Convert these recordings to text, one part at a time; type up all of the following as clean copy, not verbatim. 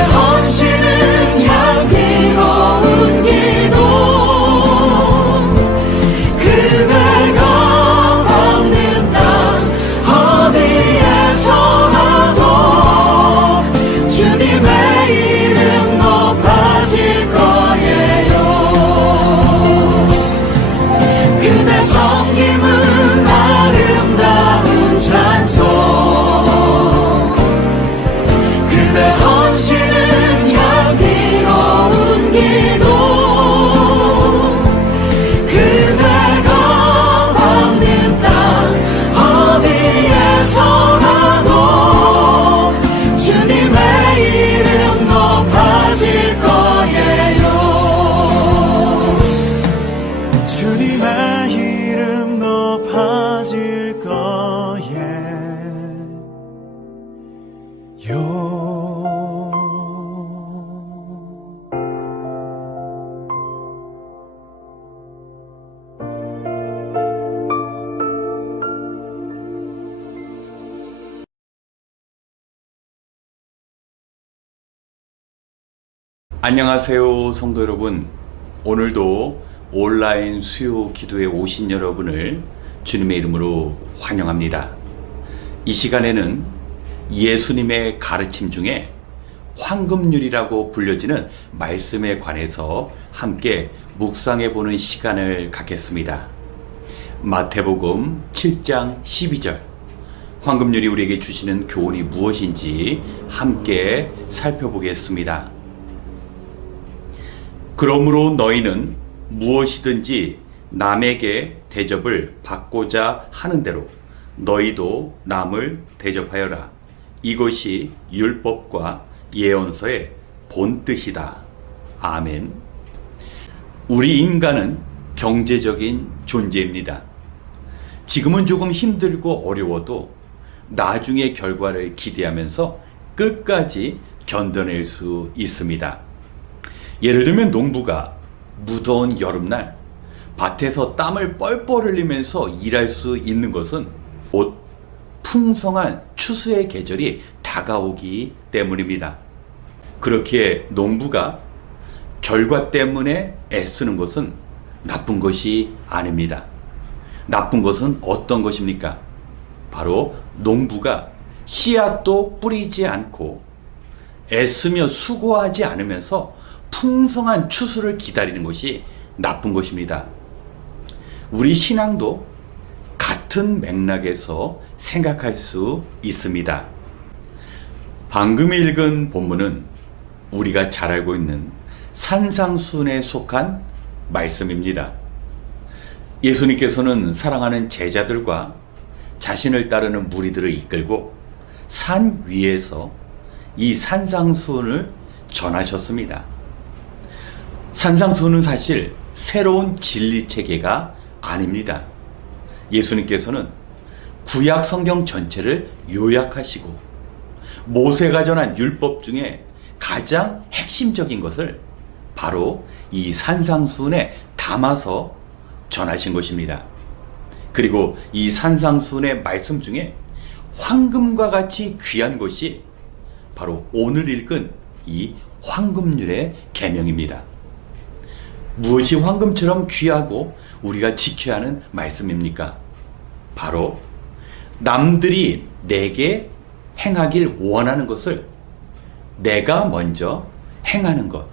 헌신은 향기로운 기도 그대가 밟는 땅 어디에서라도 주님의 이름 높아질 거예요. 그대 섬김은 아름다운 찬송 그대 헌신은 향기로운 기도 그대가 밟는 땅 어디에서라도 주님의 이름 높아질 거예요. 주님의 이름 높아질 거예요. 안녕하세요 성도 여러분. 오늘도 온라인 수요 기도에 오신 여러분을 주님의 이름으로 환영합니다. 이 시간에는 예수님의 가르침 중에 황금률이라고 불려지는 말씀에 관해서 함께 묵상해 보는 시간을 갖겠습니다. 마태복음 7장 12절 황금률이 우리에게 주시는 교훈이 무엇인지 함께 살펴보겠습니다. 그러므로 너희는 무엇이든지 남에게 대접을 받고자 하는 대로 너희도 남을 대접하여라. 이것이 율법과 예언서의 본뜻이다. 아멘. 우리 인간은 경제적인 존재입니다. 지금은 조금 힘들고 어려워도 나중의 결과를 기대하면서 끝까지 견뎌낼 수 있습니다. 예를 들면 농부가 무더운 여름날 밭에서 땀을 뻘뻘 흘리면서 일할 수 있는 것은 곧 풍성한 추수의 계절이 다가오기 때문입니다. 그렇기에 농부가 결과 때문에 애쓰는 것은 나쁜 것이 아닙니다. 나쁜 것은 어떤 것입니까? 바로 농부가 씨앗도 뿌리지 않고 애쓰며 수고하지 않으면서 풍성한 추수를 기다리는 것이 나쁜 것입니다. 우리 신앙도 같은 맥락에서 생각할 수 있습니다. 방금 읽은 본문은 우리가 잘 알고 있는 산상순에 속한 말씀입니다. 예수님께서는 사랑하는 제자들과 자신을 따르는 무리들을 이끌고 산 위에서 이 산상순을 전하셨습니다. 산상수훈은 사실 새로운 진리 체계가 아닙니다. 예수님께서는 구약 성경 전체를 요약하시고 모세가 전한 율법 중에 가장 핵심적인 것을 바로 이 산상수훈에 담아서 전하신 것입니다. 그리고 이 산상수훈의 말씀 중에 황금과 같이 귀한 것이 바로 오늘 읽은 이 황금률의 계명입니다. 무엇이 황금처럼 귀하고 우리가 지켜야 하는 말씀입니까? 바로 남들이 내게 행하길 원하는 것을 내가 먼저 행하는 것.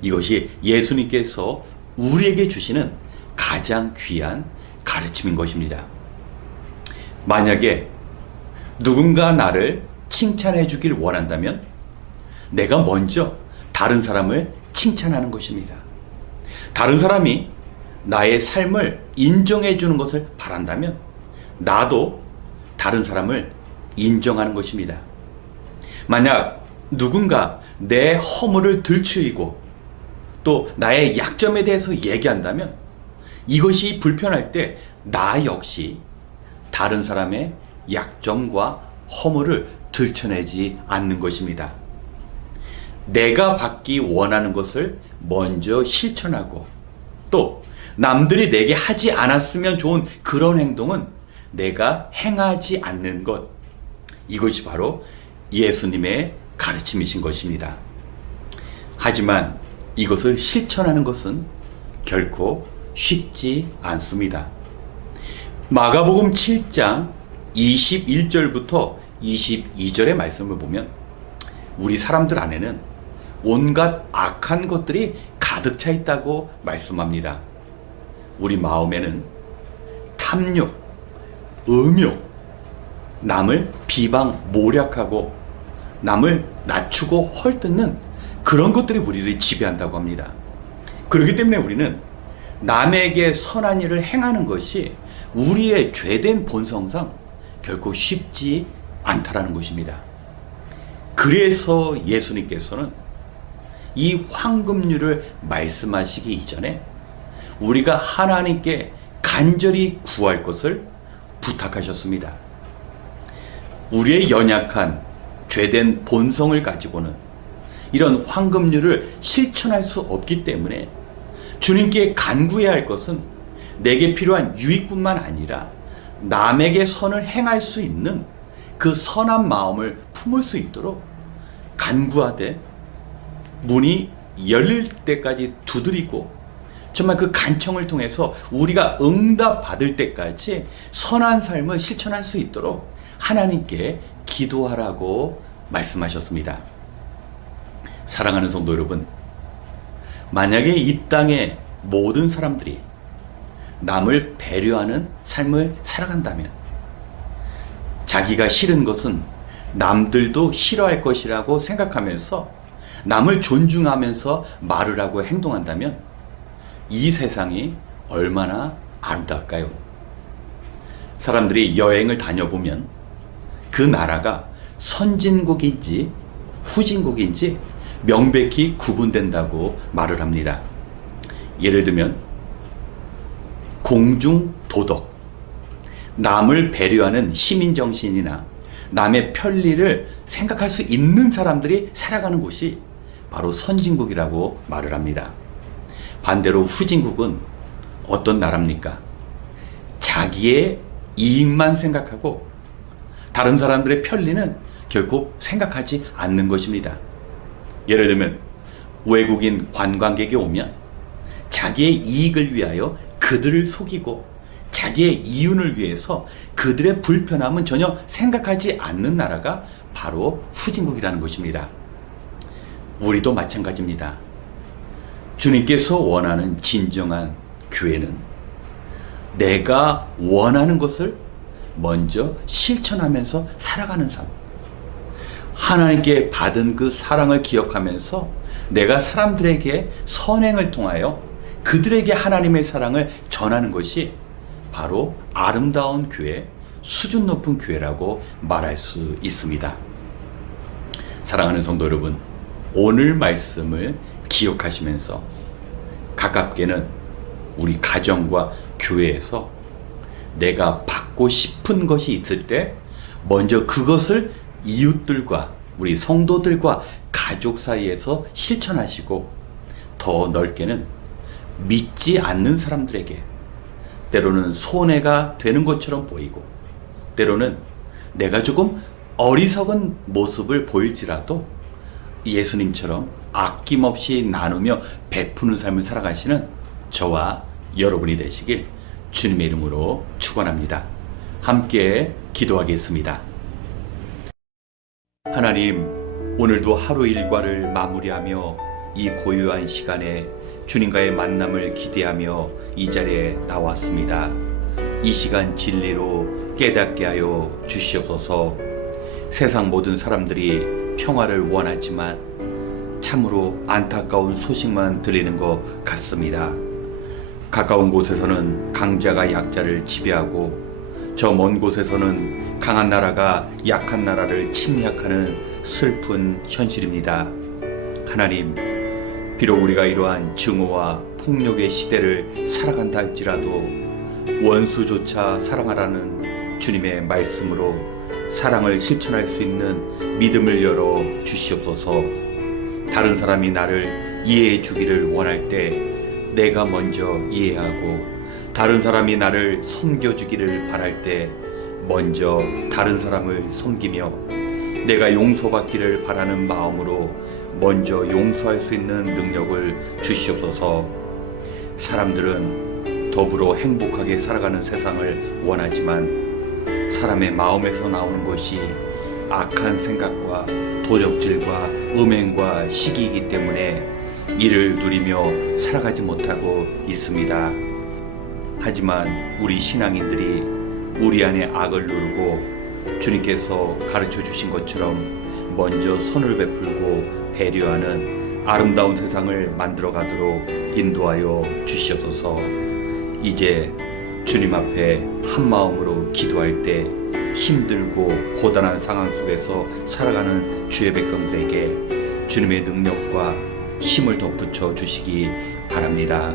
이것이 예수님께서 우리에게 주시는 가장 귀한 가르침인 것입니다. 만약에 누군가 나를 칭찬해 주길 원한다면 내가 먼저 다른 사람을 칭찬하는 것입니다. 다른 사람이 나의 삶을 인정해 주는 것을 바란다면 나도 다른 사람을 인정하는 것입니다. 만약 누군가 내 허물을 들추이고 또 나의 약점에 대해서 얘기한다면 이것이 불편할 때 나 역시 다른 사람의 약점과 허물을 들춰내지 않는 것입니다. 내가 받기 원하는 것을 먼저 실천하고 또 남들이 내게 하지 않았으면 좋은 그런 행동은 내가 행하지 않는 것, 이것이 바로 예수님의 가르침이신 것입니다. 하지만 이것을 실천하는 것은 결코 쉽지 않습니다. 마가복음 7장 21절부터 22절의 말씀을 보면 우리 사람들 안에는 온갖 악한 것들이 가득 차 있다고 말씀합니다. 우리 마음에는 탐욕, 음욕, 남을 비방, 모략하고 남을 낮추고 헐뜯는 그런 것들이 우리를 지배한다고 합니다. 그렇기 때문에 우리는 남에게 선한 일을 행하는 것이 우리의 죄된 본성상 결코 쉽지 않다라는 것입니다. 그래서 예수님께서는 이 황금률을 말씀하시기 이전에 우리가 하나님께 간절히 구할 것을 부탁하셨습니다. 우리의 연약한 죄된 본성을 가지고는 이런 황금률을 실천할 수 없기 때문에 주님께 간구해야 할 것은 내게 필요한 유익뿐만 아니라 남에게 선을 행할 수 있는 그 선한 마음을 품을 수 있도록 간구하되 문이 열릴 때까지 두드리고 정말 그 간청을 통해서 우리가 응답받을 때까지 선한 삶을 실천할 수 있도록 하나님께 기도하라고 말씀하셨습니다. 사랑하는 성도 여러분, 만약에 이 땅의 모든 사람들이 남을 배려하는 삶을 살아간다면 자기가 싫은 것은 남들도 싫어할 것이라고 생각하면서 남을 존중하면서 말을 하고 행동한다면 이 세상이 얼마나 아름다울까요? 사람들이 여행을 다녀보면 그 나라가 선진국인지 후진국인지 명백히 구분된다고 말을 합니다. 예를 들면 공중도덕, 남을 배려하는 시민정신이나 남의 편리를 생각할 수 있는 사람들이 살아가는 곳이 바로 선진국이라고 말을 합니다. 반대로 후진국은 어떤 나라입니까? 자기의 이익만 생각하고 다른 사람들의 편리는 결코 생각하지 않는 것입니다. 예를 들면 외국인 관광객이 오면 자기의 이익을 위하여 그들을 속이고 자기의 이윤을 위해서 그들의 불편함은 전혀 생각하지 않는 나라가 바로 후진국이라는 것입니다. 우리도 마찬가지입니다. 주님께서 원하는 진정한 교회는 내가 원하는 것을 먼저 실천하면서 살아가는 삶, 하나님께 받은 그 사랑을 기억하면서 내가 사람들에게 선행을 통하여 그들에게 하나님의 사랑을 전하는 것이 바로 아름다운 교회, 수준 높은 교회라고 말할 수 있습니다. 사랑하는 성도 여러분, 오늘 말씀을 기억하시면서 가깝게는 우리 가정과 교회에서 내가 받고 싶은 것이 있을 때 먼저 그것을 이웃들과 우리 성도들과 가족 사이에서 실천하시고, 더 넓게는 믿지 않는 사람들에게 때로는 손해가 되는 것처럼 보이고 때로는 내가 조금 어리석은 모습을 보일지라도 예수님처럼 아낌없이 나누며 베푸는 삶을 살아가시는 저와 여러분이 되시길 주님의 이름으로 축원합니다. 함께 기도하겠습니다. 하나님, 오늘도 하루 일과를 마무리하며 이 고요한 시간에 주님과의 만남을 기대하며 이 자리에 나왔습니다. 이 시간 진리로 깨닫게 하여 주시옵소서. 세상 모든 사람들이 평화를 원하지만 참으로 안타까운 소식만 들리는 것 같습니다. 가까운 곳에서는 강자가 약자를 지배하고 저 먼 곳에서는 강한 나라가 약한 나라를 침략하는 슬픈 현실입니다. 하나님, 비록 우리가 이러한 증오와 폭력의 시대를 살아간다 할지라도 원수조차 사랑하라는 주님의 말씀으로 사랑을 실천할 수 있는 믿음을 열어 주시옵소서. 다른 사람이 나를 이해해 주기를 원할 때 내가 먼저 이해하고, 다른 사람이 나를 섬겨주기를 바랄 때 먼저 다른 사람을 섬기며, 내가 용서받기를 바라는 마음으로 먼저 용서할 수 있는 능력을 주시옵소서. 사람들은 더불어 행복하게 살아가는 세상을 원하지만 사람의 마음에서 나오는 것이 악한 생각과 도적질과 음행과 시기이기 때문에 이를 누리며 살아가지 못하고 있습니다. 하지만 우리 신앙인들이 우리 안에 악을 누르고 주님께서 가르쳐 주신 것처럼 먼저 선을 베풀고 배려하는 아름다운 세상을 만들어 가도록 인도하여 주시옵소서. 이제 주님 앞에 한 마음으로 기도할 때 힘들고 고단한 상황 속에서 살아가는 주의 백성들에게 주님의 능력과 힘을 덧붙여 주시기 바랍니다.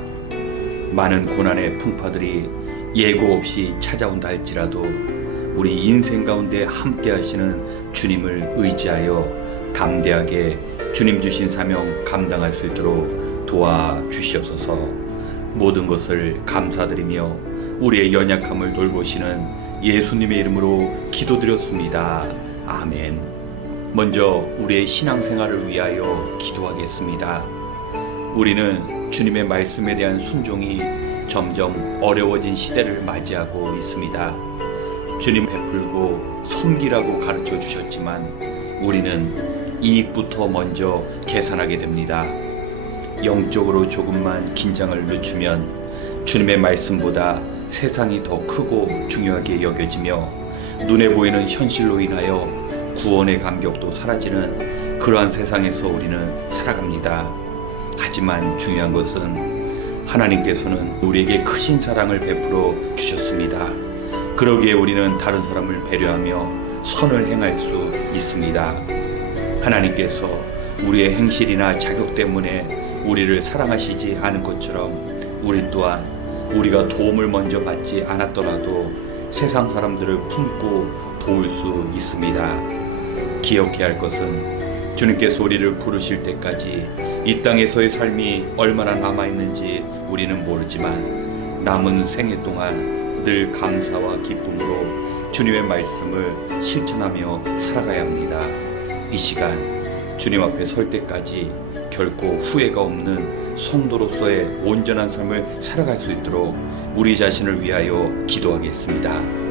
많은 고난의 풍파들이 예고 없이 찾아온다 할지라도 우리 인생 가운데 함께 하시는 주님을 의지하여 담대하게 주님 주신 사명 감당할 수 있도록 도와주시옵소서. 모든 것을 감사드리며 우리의 연약함을 돌보시는 예수님의 이름으로 기도드렸습니다. 아멘. 먼저 우리의 신앙생활을 위하여 기도하겠습니다. 우리는 주님의 말씀에 대한 순종이 점점 어려워진 시대를 맞이하고 있습니다. 주님 베풀고 섬기라고 가르쳐 주셨지만 우리는 이익부터 먼저 계산하게 됩니다. 영적으로 조금만 긴장을 늦추면 주님의 말씀보다 세상이 더 크고 중요하게 여겨지며 눈에 보이는 현실로 인하여 구원의 감격도 사라지는 그러한 세상에서 우리는 살아갑니다. 하지만 중요한 것은 하나님께서는 우리에게 크신 사랑을 베풀어 주셨습니다. 그러기에 우리는 다른 사람을 배려하며 선을 행할 수 있습니다. 하나님께서 우리의 행실이나 자격 때문에 우리를 사랑하시지 않은 것처럼 우리 또한 우리가 도움을 먼저 받지 않았더라도 세상 사람들을 품고 도울 수 있습니다. 기억해야 할 것은 주님께서 우리를 부르실 때까지 이 땅에서의 삶이 얼마나 남아있는지 우리는 모르지만 남은 생애 동안 늘 감사와 기쁨으로 주님의 말씀을 실천하며 살아가야 합니다. 이 시간 주님 앞에 설 때까지 결코 후회가 없는 성도로서의 온전한 삶을 살아갈 수 있도록 우리 자신을 위하여 기도하겠습니다.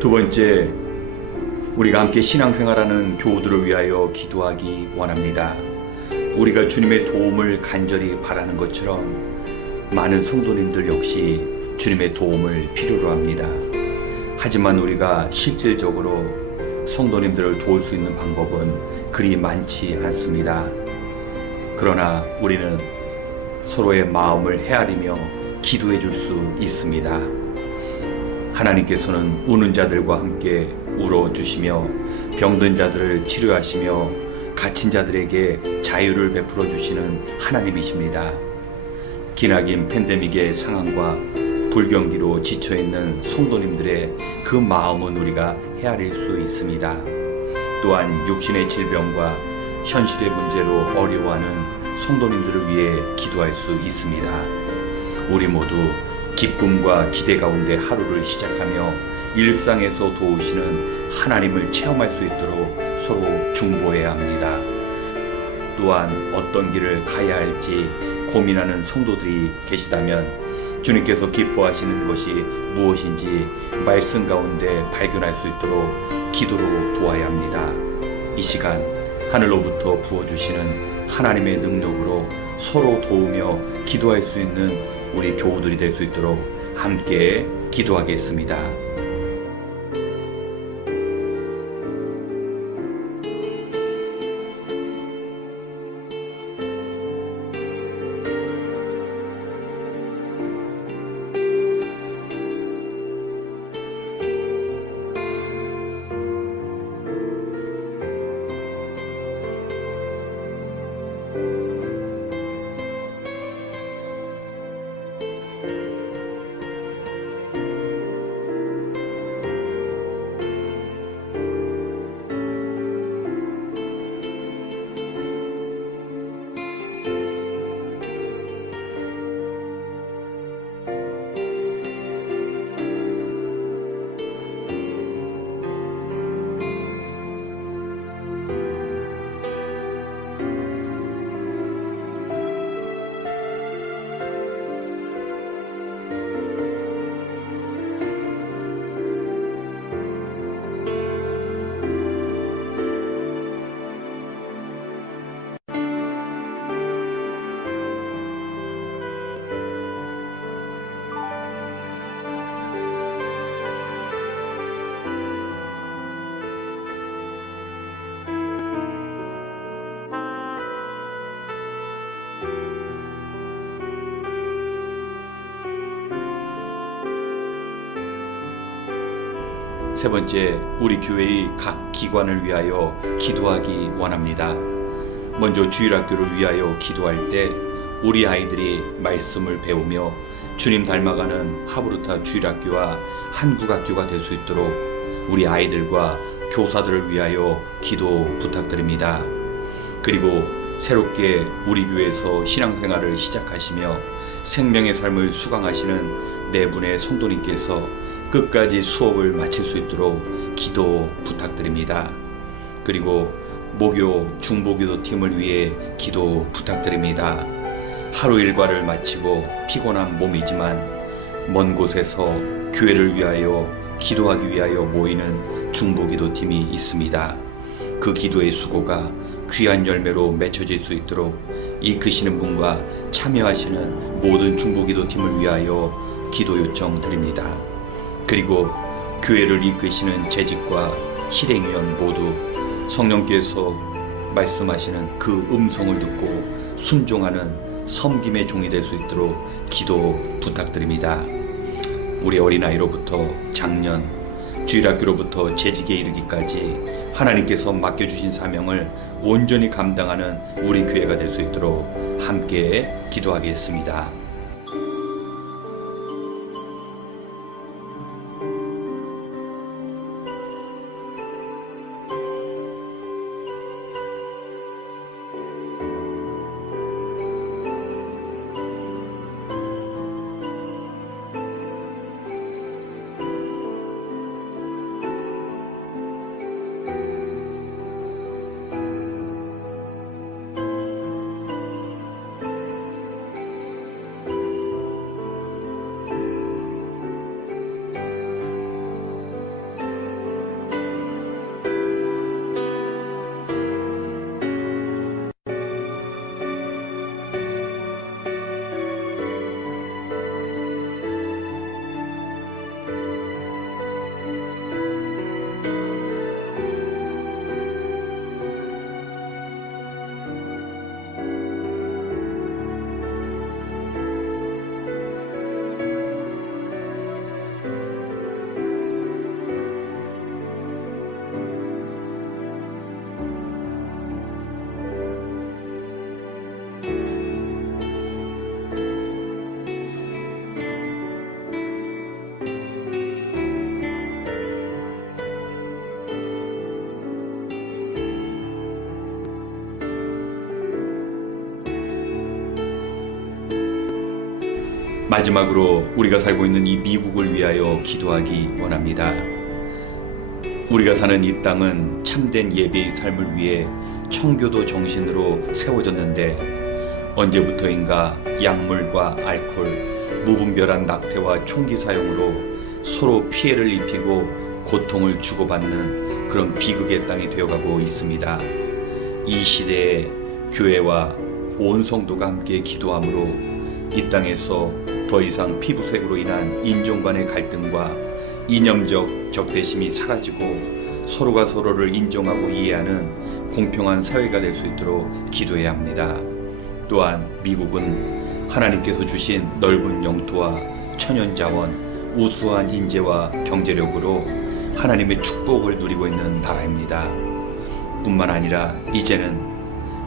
두 번째, 우리가 함께 신앙생활하는 교우들을 위하여 기도하기 원합니다. 우리가 주님의 도움을 간절히 바라는 것처럼 많은 성도님들 역시 주님의 도움을 필요로 합니다. 하지만 우리가 실질적으로 성도님들을 도울 수 있는 방법은 그리 많지 않습니다. 그러나 우리는 서로의 마음을 헤아리며 기도해 줄 수 있습니다. 하나님께서는 우는 자들과 함께 울어주시며 병든 자들을 치료하시며 갇힌 자들에게 자유를 베풀어 주시는 하나님이십니다. 기나긴 팬데믹의 상황과 불경기로 지쳐있는 성도님들의 그 마음은 우리가 헤아릴 수 있습니다. 또한 육신의 질병과 현실의 문제로 어려워하는 성도님들을 위해 기도할 수 있습니다. 우리 모두 기쁨과 기대 가운데 하루를 시작하며 일상에서 도우시는 하나님을 체험할 수 있도록 서로 중보해야 합니다. 또한 어떤 길을 가야 할지 고민하는 성도들이 계시다면 주님께서 기뻐하시는 것이 무엇인지 말씀 가운데 발견할 수 있도록 기도로 도와야 합니다. 이 시간 하늘로부터 부어주시는 하나님의 능력으로 서로 도우며 기도할 수 있는 우리 교우들이 될 수 있도록 함께 기도하겠습니다. 세 번째, 우리 교회의 각 기관을 위하여 기도하기 원합니다. 먼저 주일학교를 위하여 기도할 때 우리 아이들이 말씀을 배우며 주님 닮아가는 하브루타 주일학교와 한국학교가 될 수 있도록 우리 아이들과 교사들을 위하여 기도 부탁드립니다. 그리고 새롭게 우리 교회에서 신앙생활을 시작하시며 생명의 삶을 수강하시는 네 분의 성도님께서 끝까지 수업을 마칠 수 있도록 기도 부탁드립니다. 그리고 모교 중보기도 팀을 위해 기도 부탁드립니다. 하루 일과를 마치고 피곤한 몸이지만 먼 곳에서 교회를 위하여 기도하기 위하여 모이는 중보기도 팀이 있습니다. 그 기도의 수고가 귀한 열매로 맺혀질 수 있도록 이끄시는 분과 참여하시는 모든 중보기도 팀을 위하여 기도 요청 드립니다. 그리고 교회를 이끄시는 재직과 실행위원 모두 성령께서 말씀하시는 그 음성을 듣고 순종하는 섬김의 종이 될 수 있도록 기도 부탁드립니다. 우리 어린아이로부터 장년, 주일학교로부터 재직에 이르기까지 하나님께서 맡겨주신 사명을 온전히 감당하는 우리 교회가 될 수 있도록 함께 기도하겠습니다. 마지막으로 우리가 살고 있는 이 미국을 위하여 기도하기 원합니다. 우리가 사는 이 땅은 참된 예배의 삶을 위해 청교도 정신으로 세워졌는데 언제부터인가 약물과 알코올, 무분별한 낙태와 총기 사용으로 서로 피해를 입히고 고통을 주고받는 그런 비극의 땅이 되어가고 있습니다. 이 시대에 교회와 온 성도가 함께 기도함으로 이 땅에서 더 이상 피부색으로 인한 인종 간의 갈등과 이념적 적대심이 사라지고 서로가 서로를 인정하고 이해하는 공평한 사회가 될 수 있도록 기도해야 합니다. 또한 미국은 하나님께서 주신 넓은 영토와 천연 자원, 우수한 인재와 경제력으로 하나님의 축복을 누리고 있는 나라입니다. 뿐만 아니라 이제는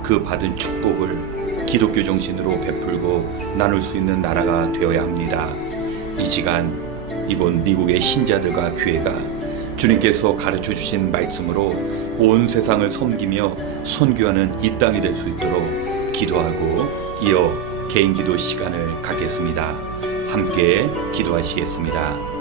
그 받은 축복을 기독교 정신으로 베풀고 나눌 수 있는 나라가 되어야 합니다. 이 시간 이번 미국의 신자들과 교회가 주님께서 가르쳐 주신 말씀으로 온 세상을 섬기며 선교하는 이 땅이 될 수 있도록 기도하고 이어 개인 기도 시간을 갖겠습니다. 함께 기도하시겠습니다.